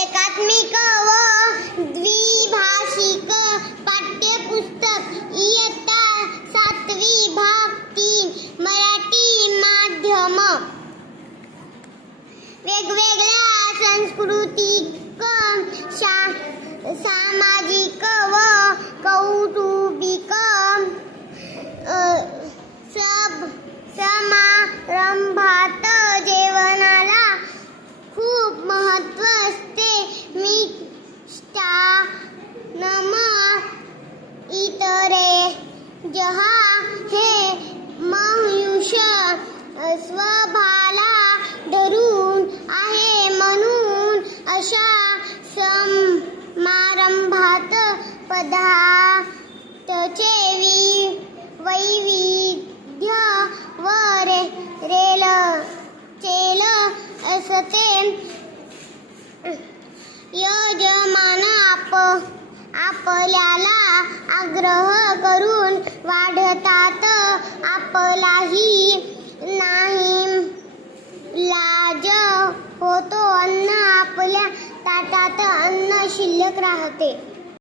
एकात्मिक व द्विभाषिक पाठ्यपुस्तक इयत्ता 7वी भाग 3 मराठी माध्यम. वेगवेगळ्या सांस्कृतिक, सामाजिक व कौटुंबिक समारंभात जेवणाला खूप महत्त्व असते. मिष्टान्न इतरे जहा हे मनुष्य स्वभावाला धरून आहे, म्हणून अशा समारंभात पदार्थांचे वैविध्य व रेलचेल असते. यजमान आपल्याला आग्रह करून वाढतात. आपलाही नाईलाज होतो. अन्न आपल्या ताटात अन्न शिल्लक राहते.